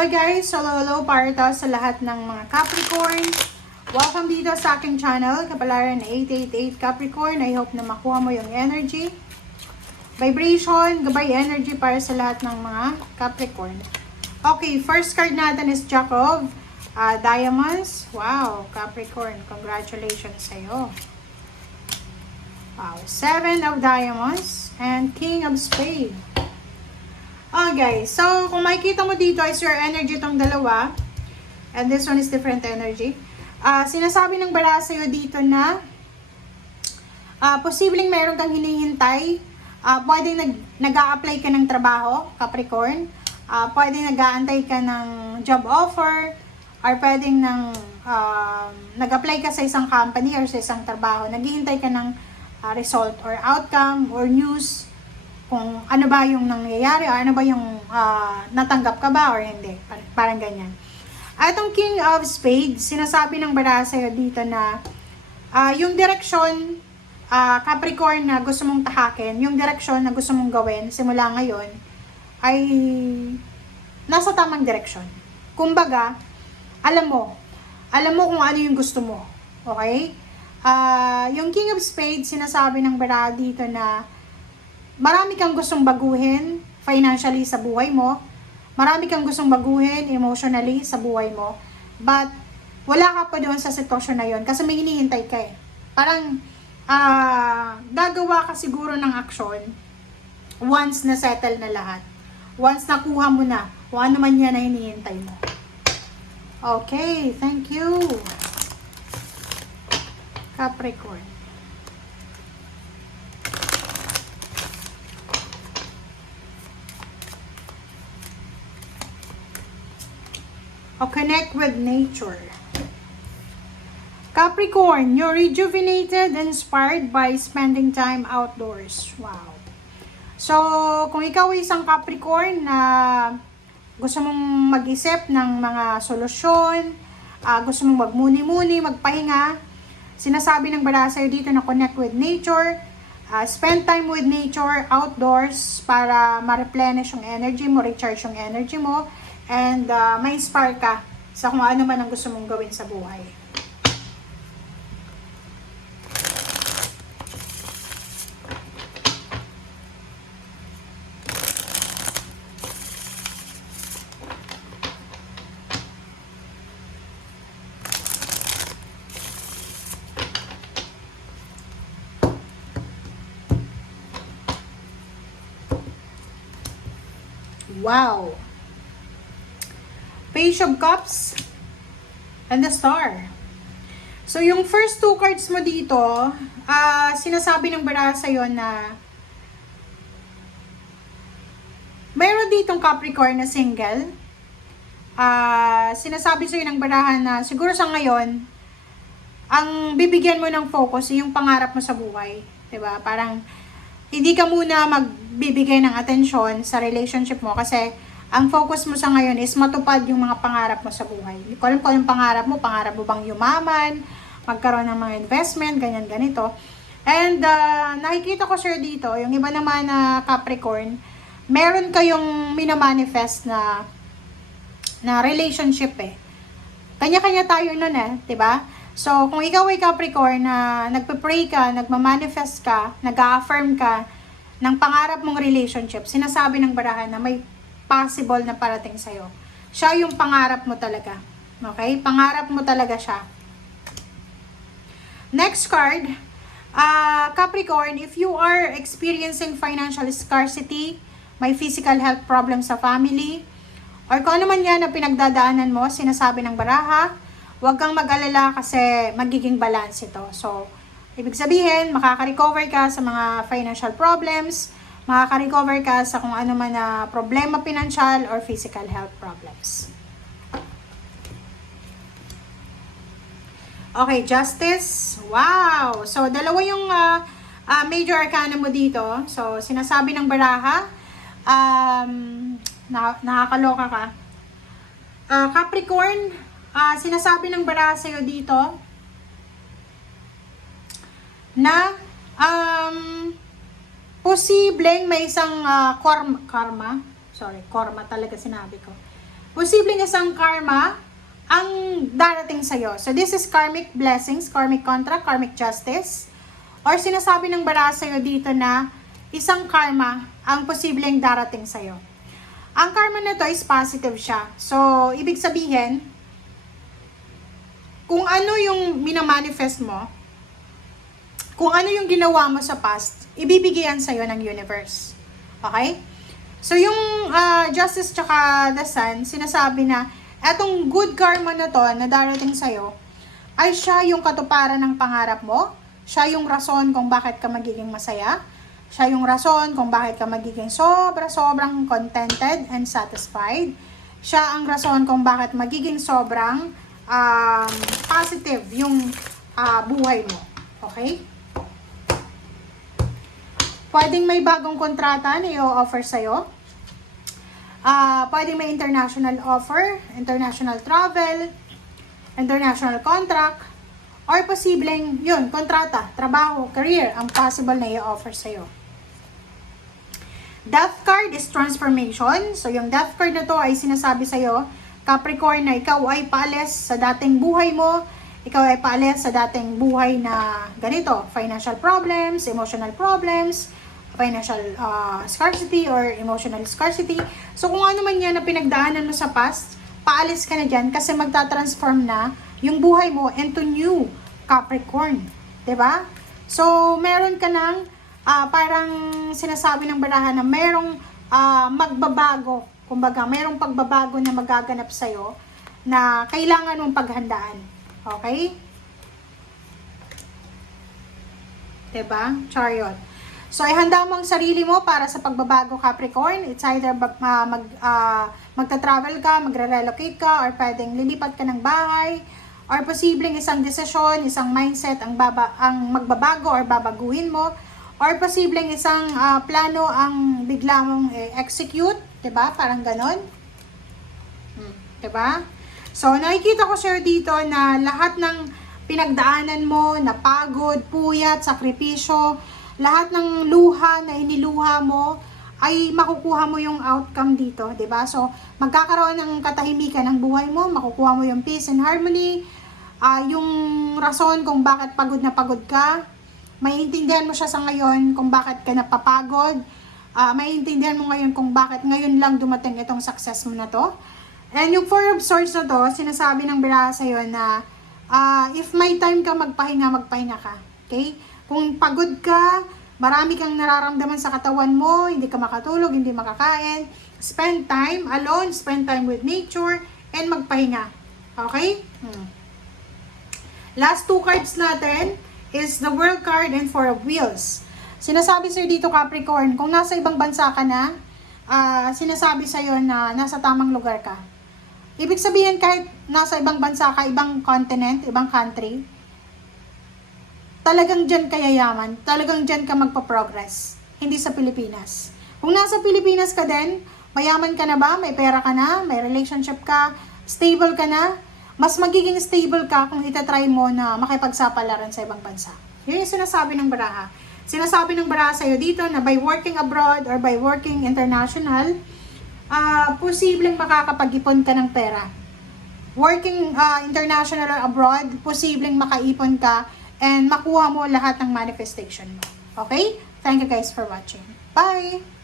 Hello guys! Hello para to sa lahat ng mga Capricorn. Welcome dito sa aking channel, Kapalaran 888 Capricorn. I hope na makuha mo yung energy, vibration, gabay energy para sa lahat ng mga Capricorn. Okay, first card natin is Jack of Diamonds. Wow, Capricorn, congratulations sa'yo. Wow, 7 of Diamonds and King of Spades. Okay, so kung makikita mo dito is your energy tong dalawa. And this one is different energy. Sinasabi ng bara sa'yo dito na posibleng mayroon kang hinihintay. Pwedeng nag-a-apply ka ng trabaho, Capricorn. Pwedeng nag-aantay ka ng job offer. Or pwedeng nag-apply ka sa isang company or sa isang trabaho. Naghihintay ka ng result or outcome or news. Kung ano ba yung nangyayari, o ano ba yung natanggap ka ba or hindi. Parang ganyan. Itong King of Spades, sinasabi ng bara sa'yo dito na yung direksyon, Capricorn, na gusto mong tahakin, yung direksyon na gusto mong gawin simula ngayon, ay nasa tamang direksyon. Kumbaga, alam mo kung ano yung gusto mo. Okay? Yung King of Spades, sinasabi ng bara dito na marami kang gustong baguhin financially sa buhay mo. Marami kang gustong baguhin emotionally sa buhay mo. But, wala ka pa doon sa sitwasyon na yon kasi may hinihintay ka eh. Parang, gagawa ka siguro ng aksyon once na settle na lahat. Once nakuha mo na kung ano man yan na hinihintay mo. Okay, thank you. Capricorn. O connect with nature. Capricorn, you're rejuvenated, inspired by spending time outdoors. Wow. So, kung ikaw ay isang Capricorn na gusto mong mag-isip ng mga solusyon, gusto mong magmuni-muni, magpahinga, sinasabi ng bara sa'yo dito na connect with nature, spend time with nature outdoors para ma-replenish yung energy mo, recharge yung energy mo, and ma-inspire ka sa kung ano man ang gusto mong gawin sa buhay. Wow! Page of Cups and the Star. So, yung first two cards mo dito, sinasabi ng bara sa'yo na mayroon ditong Capricorn na single. Sinasabi sa'yo ng barahan na siguro sa ngayon, ang bibigyan mo ng focus yung pangarap mo sa buhay. Diba? Parang hindi ka muna magbibigay ng atensyon sa relationship mo kasi ang focus mo sa ngayon is matupad yung mga pangarap mo sa buhay. Hindi ko alam kung anong pangarap mo bang yumaman, magkaroon ng mga investment, ganyan, ganito. And nakikita ko sir dito, yung iba naman na Capricorn, meron kayong minamanifest na relationship eh. Kanya-kanya tayo nun eh, diba? So, kung ikaw ay Capricorn na nagpe-pray ka, nagmamanifest ka, nag-a-affirm ka ng pangarap mong relationship, sinasabi ng barahan na may possible na parating sa'yo. Siya yung pangarap mo talaga. Okay? Pangarap mo talaga siya. Next card, Capricorn, if you are experiencing financial scarcity, may physical health problems sa family, or kung ano man yan na pinagdadaanan mo, sinasabi ng baraha, huwag kang mag-alala kasi magiging balance ito. So, ibig sabihin, makaka-recover ka sa mga financial problems, makaka-recover ka sa kung ano man na problema pinansyal or physical health problems. Okay, Justice. Wow! So, dalawa yung major arcana mo dito. So, sinasabi ng baraha, nakakaloka ka. Capricorn, sinasabi ng baraha sa'yo dito na posibleng may isang karma talaga sinabi ko. posibleng isang karma ang darating sa'yo. So, this is karmic blessings, karmic contract, karmic justice. Or sinasabi ng baraha sa'yo dito na isang karma ang posibleng darating sa'yo. Ang karma na to is positive siya. So, ibig sabihin, kung ano yung minamanifest mo, kung ano yung ginawa mo sa past, ibibigyan sa'yo ng universe. Okay? So, yung Justice tsaka the Sun, sinasabi na, etong good karma na to na darating sa'yo, ay siya yung katuparan ng pangarap mo, siya yung rason kung bakit ka magiging masaya, siya yung rason kung bakit ka magiging sobrang contented and satisfied, siya ang rason kung bakit magiging sobrang positive yung buhay mo. Okay? Pwedeng may bagong kontrata na i-offer sa'yo. Pwedeng may international offer, international travel, international contract, or posibleng yun, kontrata, trabaho, career, ang possible na i-offer sa'yo. Death card is transformation. So, yung death card na to ay sinasabi sa'yo, Capricorn, na ikaw ay paalis sa dating buhay mo, ikaw ay paalis sa dating buhay na ganito, financial problems, emotional problems, financial scarcity or emotional scarcity. So, kung ano man yan na pinagdaanan mo sa past, paalis ka na dyan kasi magta-transform na yung buhay mo into new Capricorn. 'Di ba? So, meron ka ng parang sinasabi ng baraha na merong magbabago. Kumbaga, merong pagbabago na magaganap sa'yo na kailangan mong paghandaan. Okay? 'Di ba? Chariot. So, ihanda mo ang sarili mo para sa pagbabago, Capricorn. It's either magta-travel ka, magre-relocate ka, or pwedeng lilipat ka ng bahay, or posibleng isang desisyon, isang mindset ang magbabago or babaguhin mo, or posibleng isang plano ang bigla mong execute, 'di ba? Parang ganon. 'Di ba? So, nakikita ko sir dito na lahat ng pinagdaanan mo, na pagod, puyat, sakripisyo, lahat ng luha na iniluha mo, ay makukuha mo yung outcome dito, 'di ba? So, magkakaroon ng katahimikan ng buhay mo, makukuha mo yung peace and harmony, yung rason kung bakit pagod na pagod ka, maiintindihan mo siya sa ngayon kung bakit ka napapagod, maiintindihan mo ngayon kung bakit ngayon lang dumating itong success mo na to. And yung Four of Swords na to, sinasabi ng biraha sa'yo na if may time ka magpahinga, magpahinga ka. Okay? Kung pagod ka, marami kang nararamdaman sa katawan mo, hindi ka makatulog, hindi makakain, spend time alone, spend time with nature, and magpahinga. Okay? Last two cards natin is the World card and Four of Wheels. Sinasabi sa'yo dito, Capricorn, kung nasa ibang bansa ka na, sinasabi sa'yo na nasa tamang lugar ka. Ibig sabihin, kahit nasa ibang bansa ka, ibang continent, ibang country, talagang dyan ka yayaman, talagang dyan ka magpa-progress, hindi sa Pilipinas. Kung nasa Pilipinas ka din, mayaman ka na ba? May pera ka na? May relationship ka? Stable ka na? Mas magiging stable ka kung itatry mo na makipagsapalaran sa ibang bansa. Yun yung sinasabi ng baraha. Sinasabi ng baraha sa'yo dito na by working abroad or by working international, posibleng makakapag-ipon ka ng pera. Working international or abroad, posibleng makaipon ka and makuha mo lahat ng manifestation mo. Okay? Thank you guys for watching. Bye!